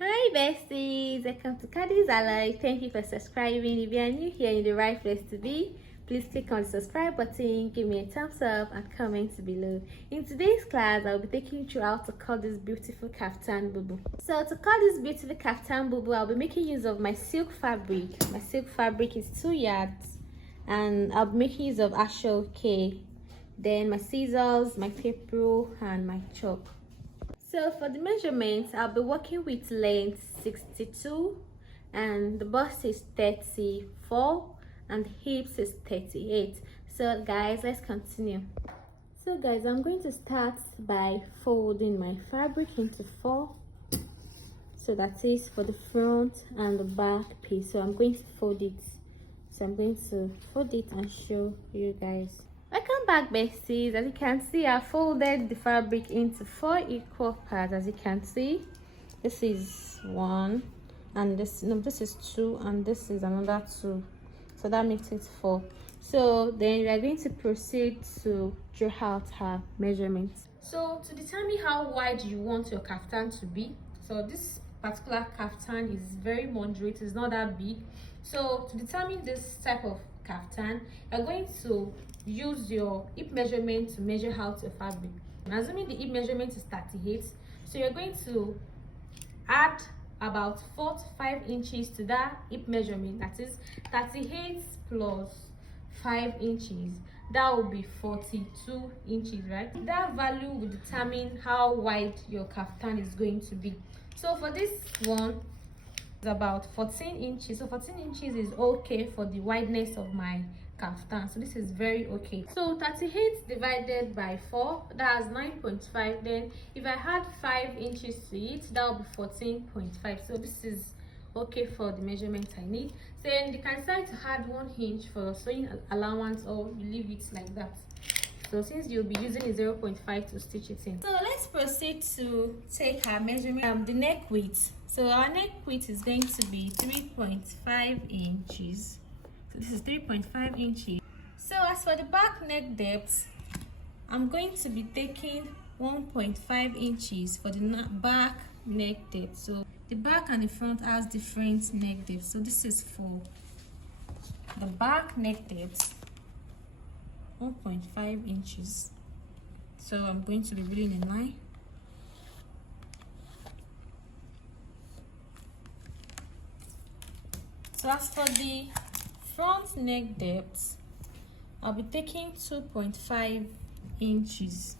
Hi besties, welcome to Caddy's Alive. Thank you for subscribing. If you are new here, in the right place to be. Please click on the subscribe button, give me a thumbs up and comment below. In today's class, I'll be taking you through how to cut this beautiful Kaftan Bubu. So to cut this beautiful Kaftan Bubu, I'll be making use of my silk fabric. My silk fabric is 2 yards and I'll be making use of Asooke. Then my scissors, my tape rule and my chalk. So for the measurements, I'll be working with length 62 and the bust is 34 and the hips is 38. So guys, let's continue. So guys, I'm going to start by folding my fabric into 4. So that is for the front and the back piece. So I'm going to fold it. So I'm going to fold it and show you guys. Welcome back besties. As you can see, I folded the fabric into 4 equal parts. As you can see, this is 1 and this is 2 and this is another 2, so that makes it 4. So then we are going to proceed to draw out her measurements. So to determine how wide you want your kaftan to be, so this particular kaftan is very moderate, it's not that big. So to determine this type of kaftan, you're going to use your hip measurement to measure out your fabric. Assuming the hip measurement is 38, so you're going to add about 4 to 5 inches to that hip measurement. That is 38 plus 5 inches. That will be 42 inches, right? That value will determine how wide your kaftan is going to be. So for this one, it's about 14 inches. So 14 inches is okay for the wideness of my kaftan, so this is very okay. So 38 divided by 4, that's 9.5. Then if I add 5 inches to it, that will be 14.5. so this is okay for the measurement I need. Then you can decide to add 1 inch for sewing allowance, or you leave it like that. So since you'll be using a 0.5 to stitch it in. So let's proceed to take our measurement. The neck width. So our neck width is going to be 3.5 inches. So this is 3.5 inches. So as for the back neck depth, I'm going to be taking 1.5 inches for the back neck depth. So the back and the front has different neck depth. So this is for the back neck depth, 1.5 inches. So I'm going to be reading in line. So as for the front neck depth, I'll be taking 2.5 inches.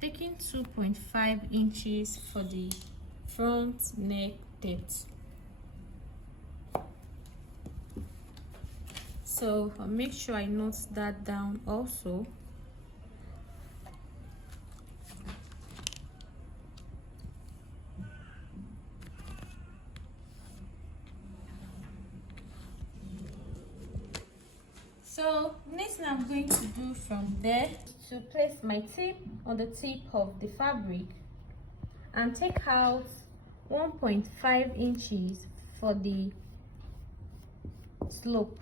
Taking 2.5 inches for the front neck depth. So I'll make sure I note that down also. So next thing I'm going to do from there is to place my tip on the tip of the fabric and take out 1.5 inches for the slope.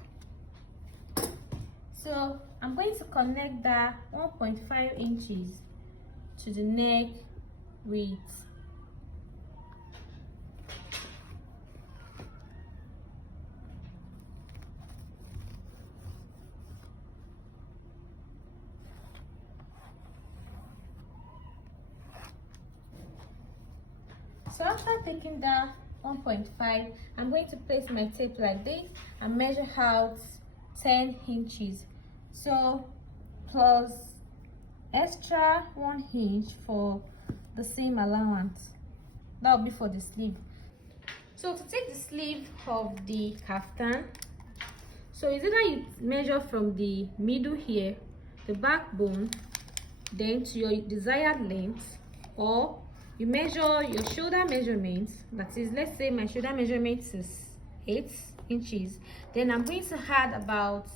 So I'm going to connect that 1.5 inches to the neck width. So after taking that 1.5, I'm going to place my tape like this and measure out 10 inches. So plus extra 1 inch for the same allowance. That will be for the sleeve. So to take the sleeve of the kaftan, so is either you measure from the middle here, the backbone, then to your desired length, or you measure your shoulder measurement. That is, let's say my shoulder measurement is 8 inches, then I'm going to add about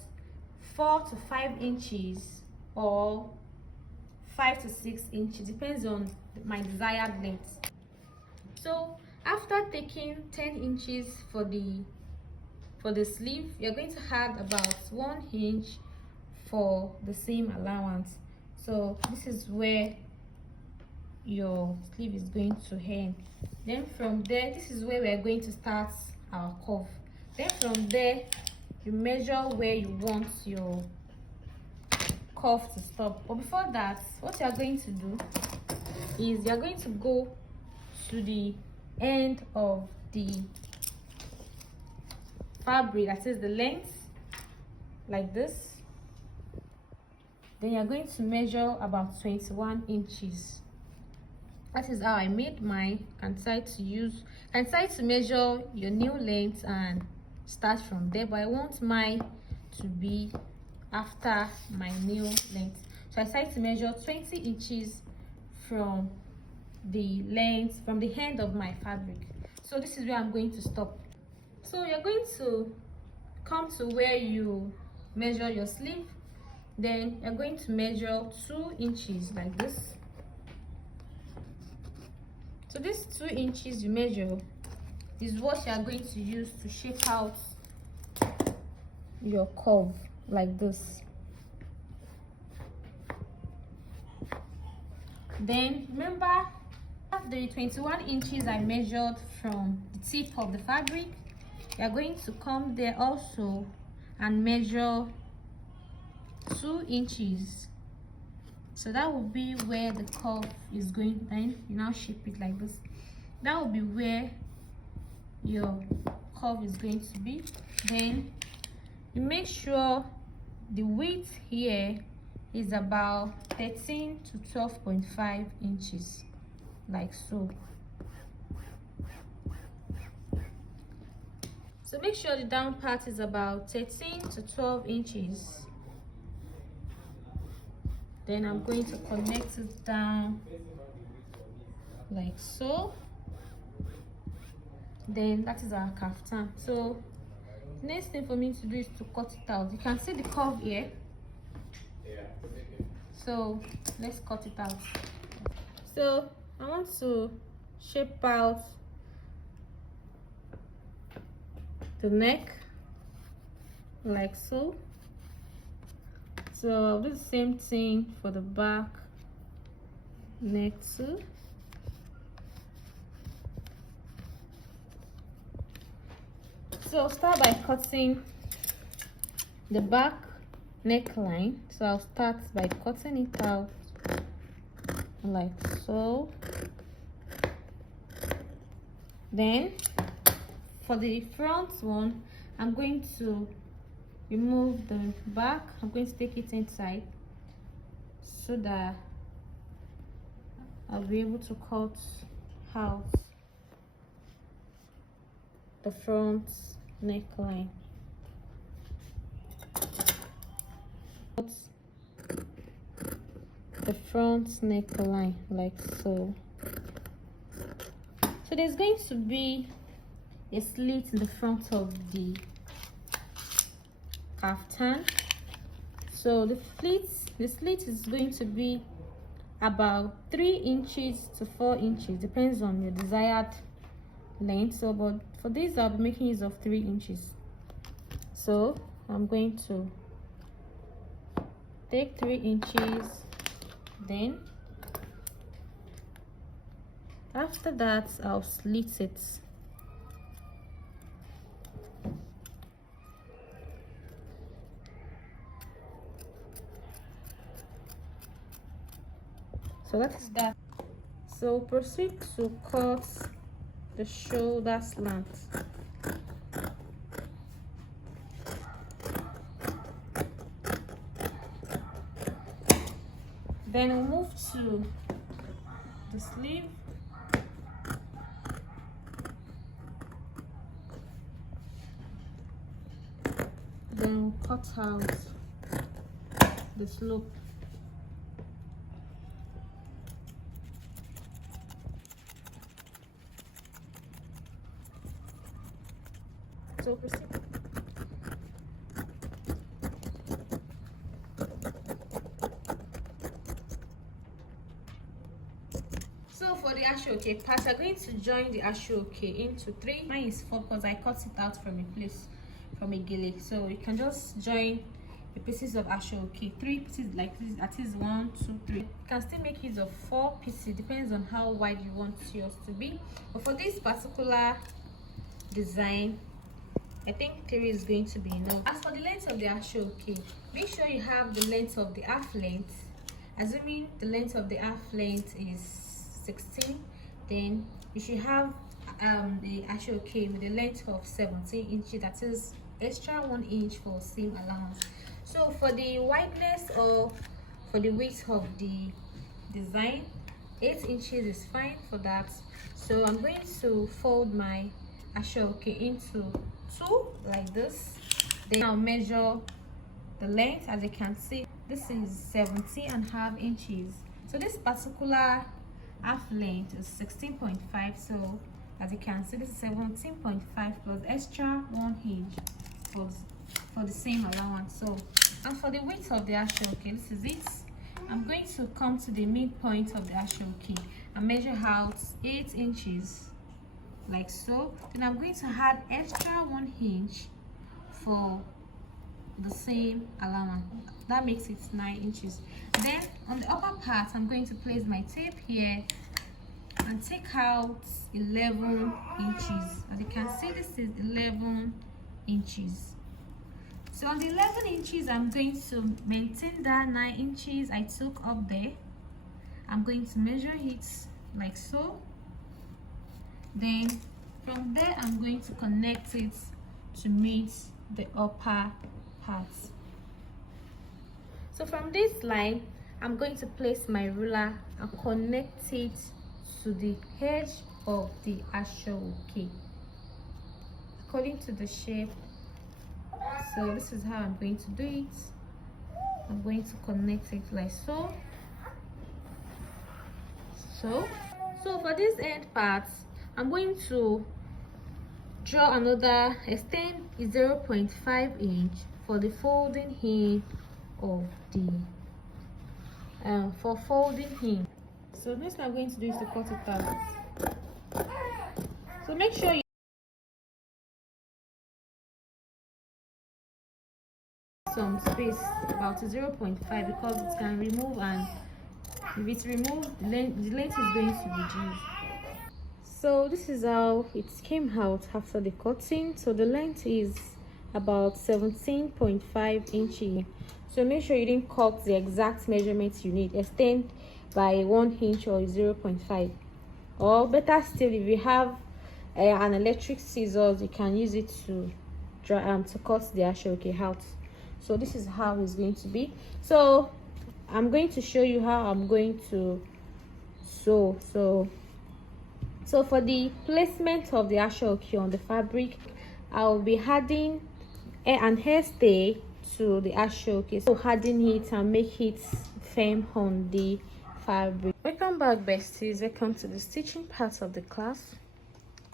4 to 5 inches or 5 to 6 inches, depends on my desired length. So after taking 10 inches for the sleeve, you're going to add about 1 inch for the same allowance. So this is where your sleeve is going to end. Then from there, this is where we are going to start our curve. Then from there, you measure where you want your curve to stop. But before that, what you are going to do is you are going to go to the end of the fabric, that is the length, like this. Then you're going to measure about 21 inches. That is how I made mine. Can decide to measure your new length and start from there, but I want mine to be after my new length, so I decided to measure 20 inches from the length, from the end of my fabric. So this is where I'm going to stop. So you're going to come to where you measure your sleeve. Then you're going to measure 2 inches like this. So this 2 inches you measure is what you are going to use to shape out your curve like this. Then remember the 21 inches I measured from the tip of the fabric. You are going to come there also and measure 2 inches. So that will be where the curve is going. Then you now shape it like this. That will be where your curve is going to be. Then you make sure the width here is about 13 to 12.5 inches, like so. So make sure the down part is about 13 to 12 inches. Then I'm going to connect it down like so. Then that is our kaftan. So next thing for me to do is to cut it out. You can see the curve here, so let's cut it out. So I want to shape out the neck like so. So I'll do the same thing for the back neck too. So I'll start by cutting the back neckline. So I'll start by cutting it out like so. Then for the front one, I'm going to remove the back. I'm going to take it inside so that I'll be able to cut out the front neckline. The front neckline like so. So there's going to be a slit in the front of the kaftan. So the slit is going to be about 3 inches to 4 inches, depends on your desired length. So but for this I'll be making use of 3 inches. So I'm going to take 3 inches. Then after that I'll slit it. So that is that. So proceed to cut the shoulder slant. Then we'll move to the sleeve. Then we'll cut out the slope. So proceed. So for the Asooke part, we're going to join the Asooke into 3. Mine is 4 because I cut it out from a place, from a gele. So you can just join the pieces of Asooke. 3 pieces like this, at least 1, 2, 3. You can still make use of 4 pieces, depends on how wide you want yours to be. But for this particular design, I think 3 is going to be enough. As for the length of the Asooke, make sure you have the length of the half length. Assuming the length of the half length is 16, then you should have the Asooke with the length of 17 inches. That is extra 1 inch for seam allowance. So for the wideness or for the width of the design, 8 inches is fine for that. So I'm going to fold my Asooke into 2 like this. Then I'll measure the length. As you can see, this is 17.5 inches. So this particular half length is 16.5. So as you can see, this is 17.5 plus extra 1 inch for the same allowance. So, and for the width of the Asooke, this is it. I'm going to come to the midpoint of the Asooke and measure out 8 inches like so. Then I'm going to add extra 1 inch for the same allowance. That makes it 9 inches. Then on the upper part, I'm going to place my tape here and take out 11 inches. As you can see, this is 11 inches. So on the 11 inches, I'm going to maintain that 9 inches I took up there. I'm going to measure it like so. Then from there, I'm going to connect it to meet the upper part. So from this line, I'm going to place my ruler and connect it to the edge of the Asooke according to the shape. So this is how I'm going to do it. I'm going to connect it like so. So for this end part, I'm going to draw another extend 0.5 inch for the folding in of the for folding in. So next I'm going to do is to cut it out. So make sure you some space about 0.5 because it can remove, and if it's removed, the length is going to reduce. So this is how it came out after the cutting. So the length is about 17.5 inches. So make sure you didn't cut the exact measurements you need. Extend by 1 inch or 0.5, or better still, if you have an electric scissors, you can use it to cut the Asooke out. So this is how it's going to be. So I'm going to show you how I'm going to sew. So for the placement of the Asooke on the fabric, I'll be adding an hairstay to the Asooke, so harden it and make it firm on the fabric. Welcome back, besties. Welcome to the stitching part of the class.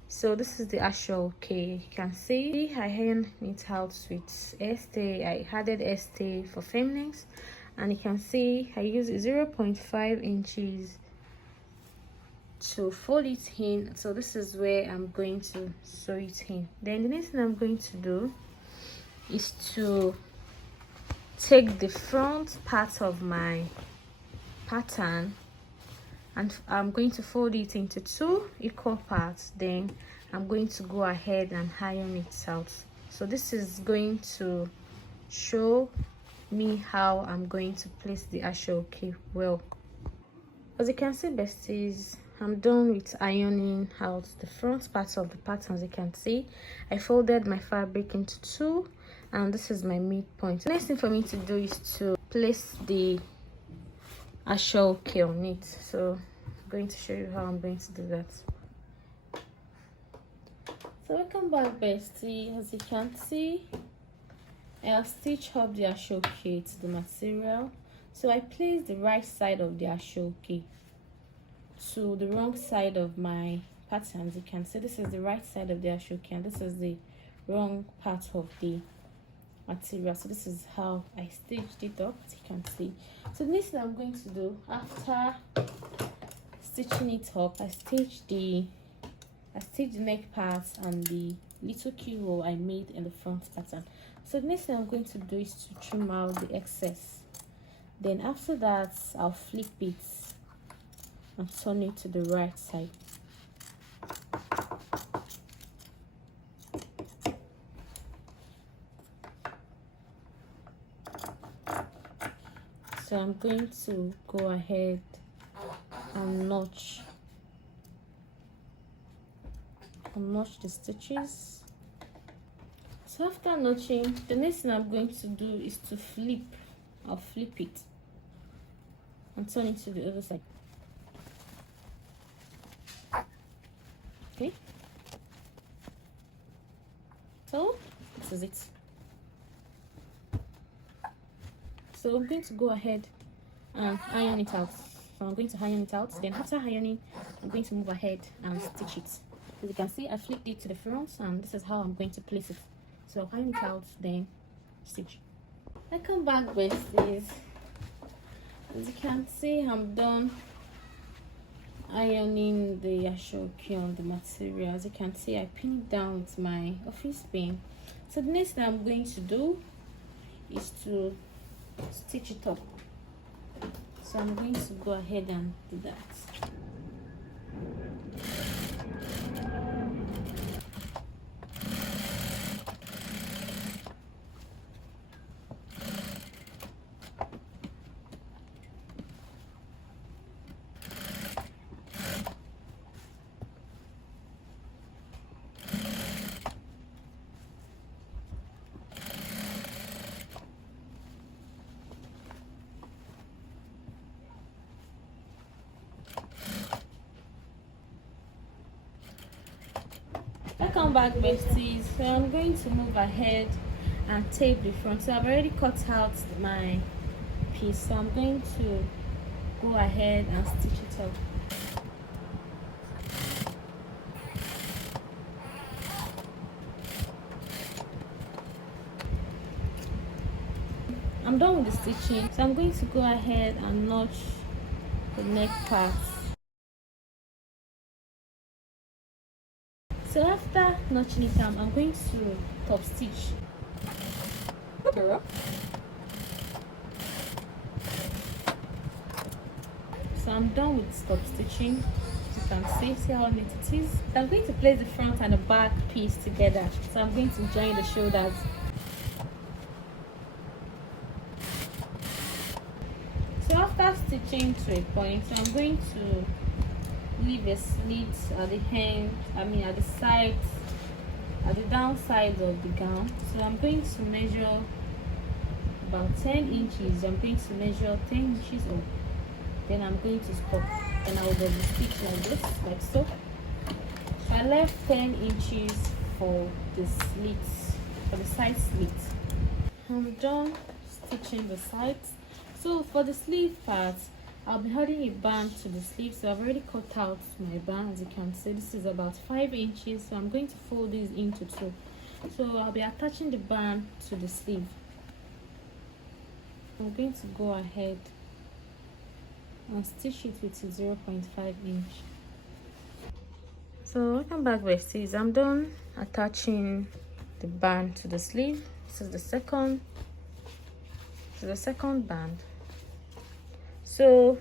So this is the Asooke. You can see I ironed it out with hairstay. I added hairstay for firmness, and you can see I use 0.5 inches to fold it in. So this is where I'm going to sew it in. Then the next thing I'm going to do is to take the front part of my pattern, and I'm going to fold it into 2 equal parts. Then I'm going to go ahead and iron it out. So this is going to show me how I'm going to place the Asooke well. As you can see, besties, I'm done with ironing out the front part of the pattern. As you can see, I folded my fabric into 2, and this is my midpoint. The next thing for me to do is to place the Asooke on it. So I'm going to show you how I'm going to do that. So welcome back, bestie. As you can see, I'll stitch up the Asooke to the material. So I place the right side of the Asooke to the wrong side of my pattern. As you can see, this is the right side of the Asooke and this is the wrong part of the material. So this is how I stitched it up, as you can see. So the next thing I'm going to do after stitching it up, I stitched the neck part and the little keyhole I made in the front pattern. So the next thing I'm going to do is to trim out the excess. Then after that, I'll flip it and turn it to the right side. So I'm going to go ahead and notch the stitches. So after notching, the next thing I'm going to do is to I'll flip it and turn it to the other side. Okay, so this is it. So I'm going to go ahead and iron it out. So I'm going to iron it out. Then after ironing, I'm going to move ahead and stitch it. As you can see, I flipped it to the front, and this is how I'm going to place it. So I'll iron it out, then stitch. I come back, besties. As you can see, I'm done ironing the Asooke on the material. As you can see, I pinned it down with my office pin. So the next thing I'm going to do is to stitch it up. So I'm going to go ahead and do that. Welcome back, besties. So I'm going to move ahead and tape the front. So I've already cut out my piece, so I'm going to go ahead and stitch it up. I'm done with the stitching, so I'm going to go ahead and notch the neck part. So after notching it down, I'm going to top stitch. So I'm done with top stitching. As you can see how neat it is. So I'm going to place the front and the back piece together. So I'm going to join the shoulders. So after stitching to a point, so I'm going to leave a slit at the end, at the sides, at the downside of the gown. So I'm going to measure about 10 inches. I'm going to measure 10 inches up. Then I'm going to stop, and I will double stitch like this, like so. So I left 10 inches for the slits, for the side slits. I'm done stitching the sides. So for the sleeve part, I'll be adding a band to the sleeve. So I've already cut out my band. As you can see, this is about 5 inches. So I'm going to fold this into two. So I'll be attaching the band to the sleeve. I'm going to go ahead and stitch it with a 0.5 inch. So welcome back, besties. I'm done attaching the band to the sleeve. This is the second band. So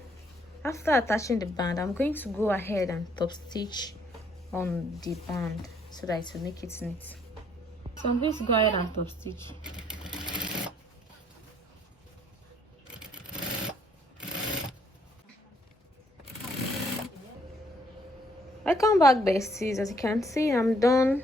after attaching the band, I'm going to go ahead and top stitch on the band so that it will make it neat. So I'm going to go ahead and top stitch. Welcome back, besties. As you can see, I'm done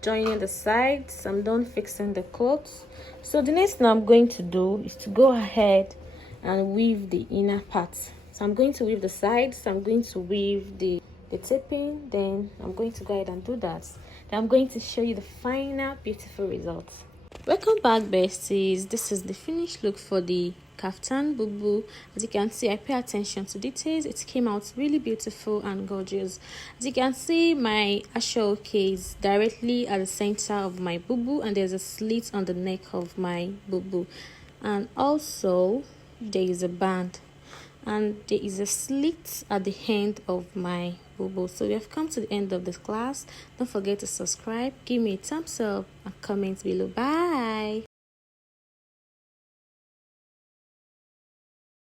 joining the sides. I'm done fixing the clothes. So the next thing I'm going to do is to go ahead and weave the inner parts. So I'm going to weave the sides. I'm going to weave the taping. Then I'm going to go ahead and do that. Then I'm going to show you the final beautiful results. Welcome back, besties. This is the finished look for the Kaftan Bubu. As you can see, I pay attention to details. It came out really beautiful and gorgeous. As you can see, my Asooke is directly at the center of my bubu, and there's a slit on the neck of my bubu, and also there is a band. and there is a slit at the end of my bubu. So we have come to the end of this class. Don't forget to subscribe, give me a thumbs up, and comment below. Bye.